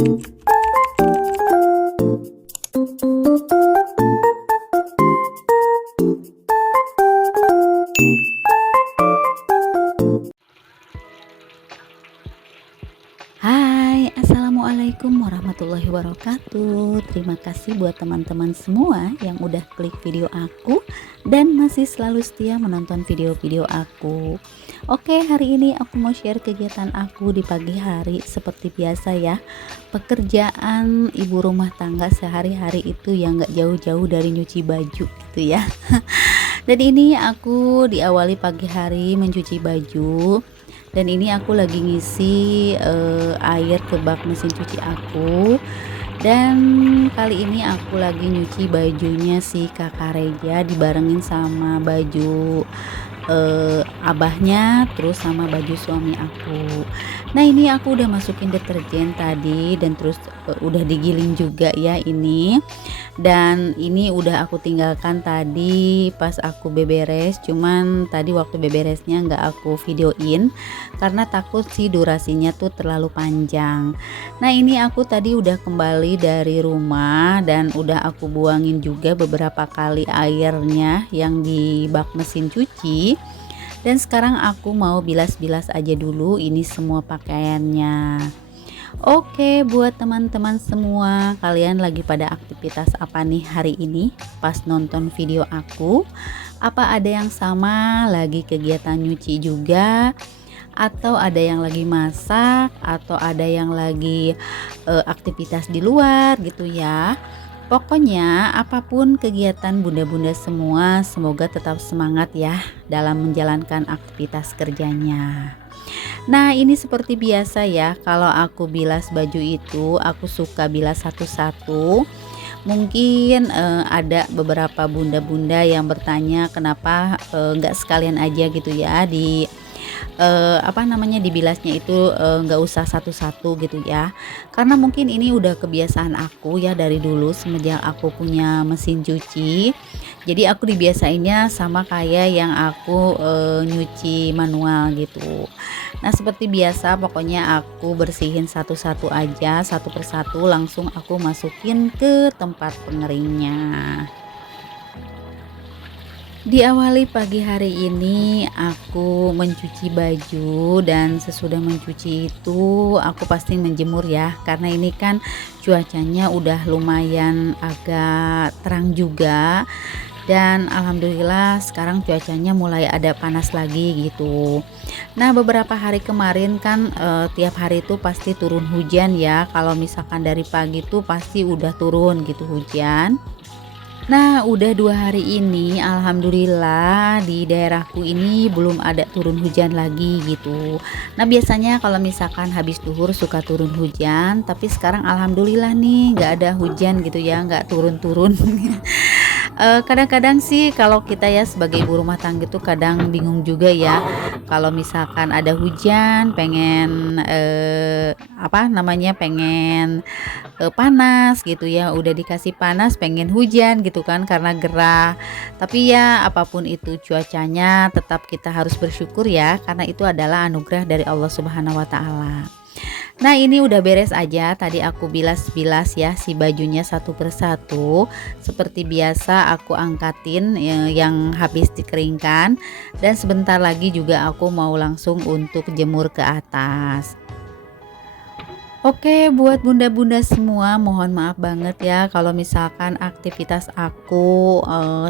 Hai, assalamualaikum warahmatullahi wabarakatuh. Terima kasih buat teman-teman semua yang udah klik video aku dan masih selalu setia menonton video-video aku. Oke, hari ini aku mau share kegiatan aku di pagi hari seperti biasa ya. Pekerjaan ibu rumah tangga sehari-hari itu yang gak jauh-jauh dari nyuci baju gitu ya. Dan ini aku diawali pagi hari mencuci baju. Dan ini aku lagi ngisi air ke bak mesin cuci aku. Dan kali ini aku lagi nyuci bajunya si kakak Reja dibarengin sama baju abahnya, terus sama baju suami aku. Nah ini aku udah masukin deterjen tadi dan terus udah digiling juga ya ini. Dan ini udah aku tinggalkan tadi pas aku beberes, cuman tadi waktu beberesnya nggak aku videoin karena takut sih durasinya tuh terlalu panjang. Nah ini aku tadi udah kembali dari rumah dan udah aku buangin juga beberapa kali airnya yang di bak mesin cuci. Dan sekarang aku mau bilas-bilas aja dulu ini semua pakaiannya. Oke, buat teman-teman semua, kalian lagi pada aktivitas apa nih hari ini pas nonton video aku? Apa ada yang sama lagi kegiatan nyuci juga? Atau ada yang lagi masak? Atau ada yang lagi aktivitas di luar gitu ya? Pokoknya apapun kegiatan bunda-bunda semua, semoga tetap semangat ya dalam menjalankan aktivitas kerjanya. Nah ini seperti biasa ya, kalau aku bilas baju itu aku suka bilas satu-satu. Mungkin ada beberapa bunda-bunda yang bertanya kenapa nggak sekalian aja gitu ya di dibilasnya itu nggak usah satu-satu gitu ya, karena mungkin ini udah kebiasaan aku ya dari dulu semenjak aku punya mesin cuci. Jadi aku dibiasainnya sama kayak yang aku nyuci manual gitu. Nah seperti biasa pokoknya aku bersihin satu-satu aja, satu persatu langsung aku masukin ke tempat pengeringnya. Diawali pagi hari ini aku mencuci baju dan sesudah mencuci itu aku pasti menjemur ya, karena ini kan cuacanya udah lumayan agak terang juga. Dan alhamdulillah sekarang cuacanya mulai ada panas lagi gitu. Nah beberapa hari kemarin kan tiap hari itu pasti turun hujan ya, kalau misalkan dari pagi tuh pasti udah turun gitu hujan. Nah udah 2 hari ini alhamdulillah di daerahku ini belum ada turun hujan lagi gitu. Nah biasanya kalau misalkan habis duhur suka turun hujan, tapi sekarang alhamdulillah nih nggak ada hujan gitu ya, nggak turun-turun. Kadang-kadang sih kalau kita ya sebagai ibu rumah tangga itu kadang bingung juga ya, kalau misalkan ada hujan pengen pengen panas gitu ya, udah dikasih panas pengen hujan gitu kan karena gerah. Tapi ya apapun itu cuacanya tetap kita harus bersyukur ya, karena itu adalah anugerah dari Allah Subhanahu wa taala. Nah ini udah beres aja, tadi aku bilas-bilas ya si bajunya satu persatu. Seperti biasa aku angkatin yang habis dikeringkan, dan sebentar lagi juga aku mau langsung untuk jemur ke atas. Oke, buat bunda-bunda semua mohon maaf banget ya kalau misalkan aktivitas aku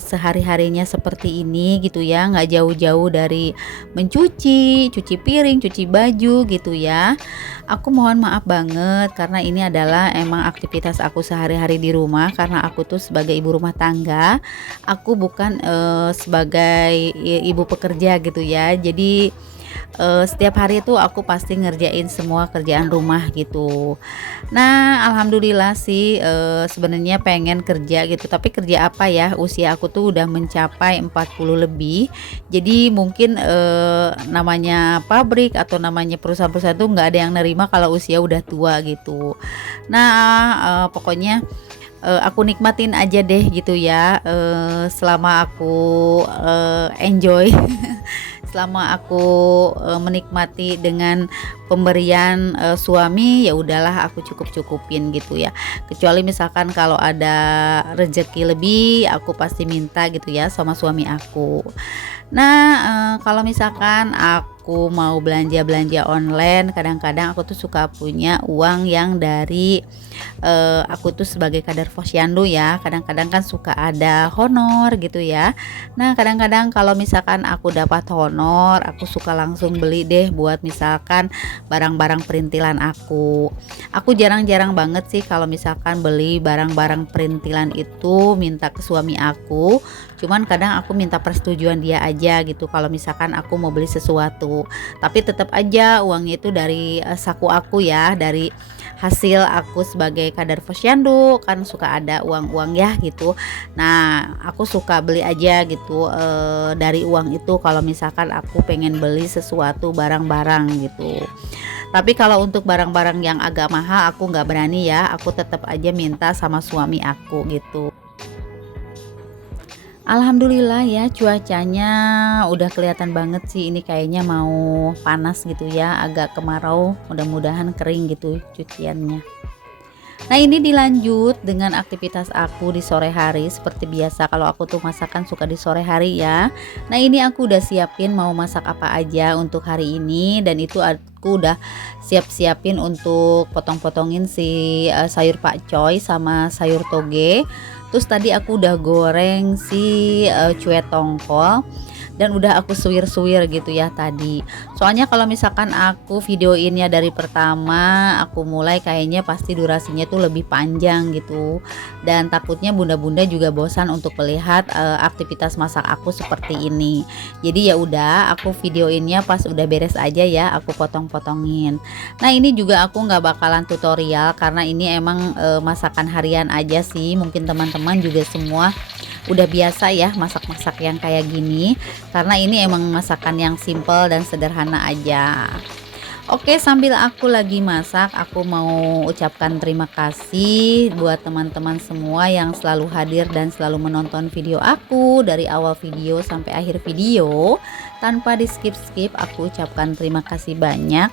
sehari-harinya seperti ini gitu ya, nggak jauh-jauh dari mencuci, cuci piring, cuci baju gitu ya. Aku mohon maaf banget karena ini adalah emang aktivitas aku sehari-hari di rumah, karena aku tuh sebagai ibu rumah tangga, aku bukan sebagai ibu pekerja gitu ya. Jadi setiap hari itu aku pasti ngerjain semua kerjaan rumah gitu. Nah alhamdulillah sih sebenarnya pengen kerja gitu, tapi kerja apa ya, usia aku tuh udah mencapai 40 lebih. Jadi mungkin namanya pabrik atau namanya perusahaan-perusahaan tuh nggak ada yang nerima kalau usia udah tua gitu. Nah pokoknya aku nikmatin aja deh gitu ya, selama aku enjoy selama aku menikmati dengan pemberian suami, ya udahlah aku cukup-cukupin gitu ya. Kecuali misalkan kalau ada rezeki lebih, aku pasti minta gitu ya sama suami aku. Nah, kalau misalkan aku mau belanja-belanja online, kadang-kadang aku tuh suka punya uang yang dari aku tuh sebagai kader posyandu ya, kadang-kadang kan suka ada honor gitu ya. Nah, kadang-kadang kalau misalkan aku dapat honor, aku suka langsung beli deh buat misalkan barang-barang perintilan aku. Aku jarang-jarang banget sih kalau misalkan beli barang-barang perintilan itu minta ke suami aku. Cuman kadang aku minta persetujuan dia aja gitu kalau misalkan aku mau beli sesuatu. Tapi tetap aja uangnya itu dari saku aku ya, dari hasil aku sebagai kader posyandu kan suka ada uang-uang ya gitu. Nah, aku suka beli aja gitu dari uang itu kalau misalkan aku pengen beli sesuatu barang-barang gitu. Tapi kalau untuk barang-barang yang agak mahal aku nggak berani ya, aku tetap aja minta sama suami aku gitu. Alhamdulillah ya, cuacanya udah kelihatan banget sih, ini kayaknya mau panas gitu ya, agak kemarau, mudah-mudahan kering gitu cuciannya. Nah, ini dilanjut dengan aktivitas aku di sore hari. Seperti biasa kalau aku tuh masakan suka di sore hari ya. Nah, ini aku udah siapin mau masak apa aja untuk hari ini, dan itu aku udah siap-siapin untuk potong-potongin si sayur pakcoy sama sayur toge. Terus tadi aku udah goreng si cuet tongkol dan udah aku suwir-suwir gitu ya tadi. Soalnya kalau misalkan aku videoinnya dari pertama aku mulai, kayaknya pasti durasinya tuh lebih panjang gitu. Dan takutnya bunda-bunda juga bosan untuk melihat aktivitas masak aku seperti ini. Jadi ya udah aku videoinnya pas udah beres aja ya, aku potong-potongin. Nah, ini juga aku nggak bakalan tutorial karena ini emang masakan harian aja sih. Mungkin teman-teman juga semua udah biasa ya masak-masak yang kayak gini, karena ini emang masakan yang simple dan sederhana aja. Oke, sambil aku lagi masak, aku mau ucapkan terima kasih buat teman-teman semua yang selalu hadir dan selalu menonton video aku dari awal video sampai akhir video. Tanpa di skip-skip, aku ucapkan terima kasih banyak.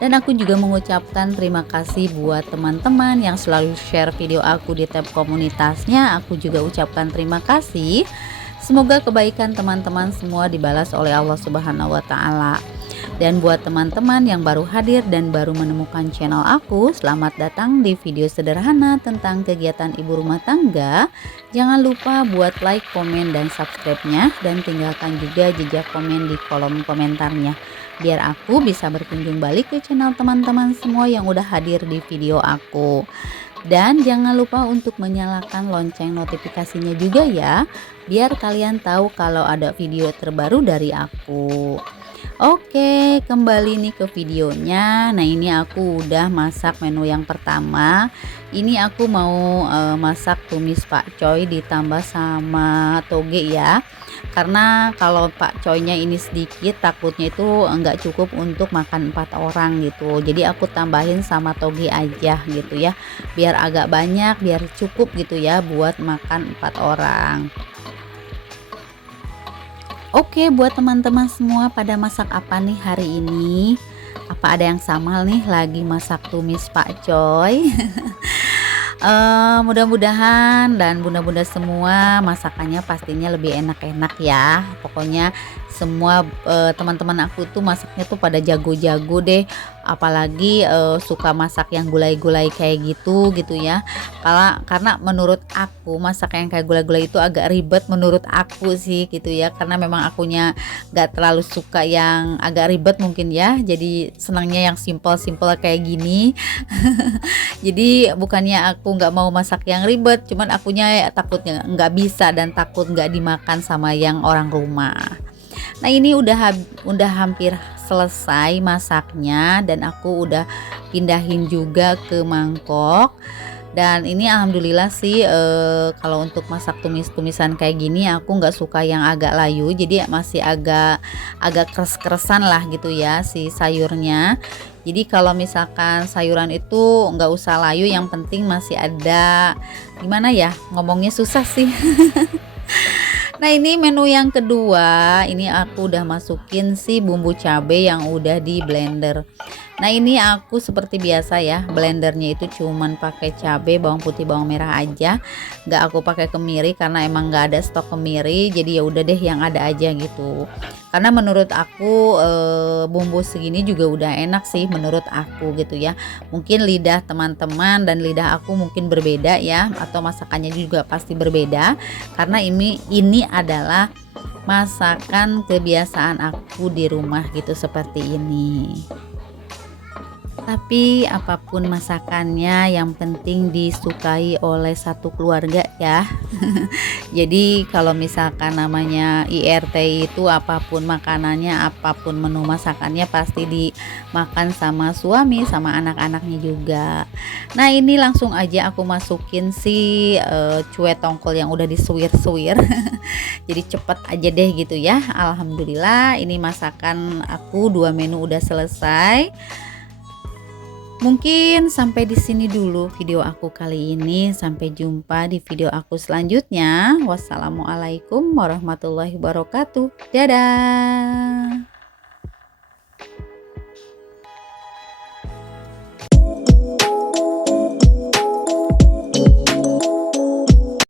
Dan aku juga mengucapkan terima kasih buat teman-teman yang selalu share video aku di tab komunitasnya. Aku juga ucapkan terima kasih. Semoga kebaikan teman-teman semua dibalas oleh Allah Subhanahu wa Ta'ala. Dan buat teman-teman yang baru hadir dan baru menemukan channel aku, selamat datang di video sederhana tentang kegiatan ibu rumah tangga. Jangan lupa buat like, komen, dan subscribe-nya, dan tinggalkan juga jejak komen di kolom komentarnya, biar aku bisa berkunjung balik ke channel teman-teman semua yang udah hadir di video aku. Dan jangan lupa untuk menyalakan lonceng notifikasinya juga ya, biar kalian tahu kalau ada video terbaru dari aku. Oke, kembali nih ke videonya. Nah, ini aku udah masak menu yang pertama. Ini aku mau masak tumis pakcoy ditambah sama toge ya. Karena kalau pakcoynya ini sedikit, takutnya itu enggak cukup untuk makan 4 orang gitu. Jadi aku tambahin sama toge aja gitu ya. Biar agak banyak, biar cukup gitu ya buat makan 4 orang. Oke, buat teman-teman semua pada masak apa nih hari ini? Apa ada yang sama nih lagi masak tumis pakcoy? Mudah-mudahan dan bunda-bunda semua masakannya pastinya lebih enak-enak ya. Pokoknya semua teman-teman aku tuh masaknya tuh pada jago-jago deh. Apalagi suka masak yang gulai-gulai kayak gitu ya. Karena menurut aku masak yang kayak gulai-gulai itu agak ribet menurut aku sih gitu ya. Karena memang akunya gak terlalu suka yang agak ribet mungkin ya. Jadi senangnya yang simple-simple kayak gini. Jadi bukannya aku nggak mau masak yang ribet, cuman akunya takutnya nggak bisa dan takut nggak dimakan sama yang orang rumah. Nah, ini udah hampir selesai masaknya dan aku udah pindahin juga ke mangkok. Dan ini alhamdulillah sih kalau untuk masak tumis-tumisan kayak gini aku nggak suka yang agak layu, jadi masih agak keres-keresan lah gitu ya si sayurnya. Jadi kalau misalkan sayuran itu nggak usah layu, yang penting masih ada, gimana ya ngomongnya susah sih. Nah, ini menu yang kedua, ini aku udah masukin si bumbu cabe yang udah di blender. Nah, ini aku seperti biasa ya, blendernya itu cuman pakai cabe, bawang putih, bawang merah aja. Nggak aku pakai kemiri karena emang nggak ada stok kemiri, jadi ya udah deh yang ada aja gitu. Karena menurut aku bumbu segini juga udah enak sih menurut aku gitu ya. Mungkin lidah teman-teman dan lidah aku mungkin berbeda ya, atau masakannya juga pasti berbeda karena ini adalah masakan kebiasaan aku di rumah gitu seperti ini. Tapi apapun masakannya yang penting disukai oleh satu keluarga ya. Jadi kalau misalkan namanya IRT itu apapun makanannya, apapun menu masakannya pasti dimakan sama suami, sama anak-anaknya juga. Nah, ini langsung aja aku masukin si cuek tongkol yang udah disuwir-suwir. Jadi cepet aja deh gitu ya. Alhamdulillah ini masakan aku 2 menu udah selesai. Mungkin sampai di sini dulu video aku kali ini. Sampai jumpa di video aku selanjutnya. Wassalamualaikum warahmatullahi wabarakatuh. Dadah.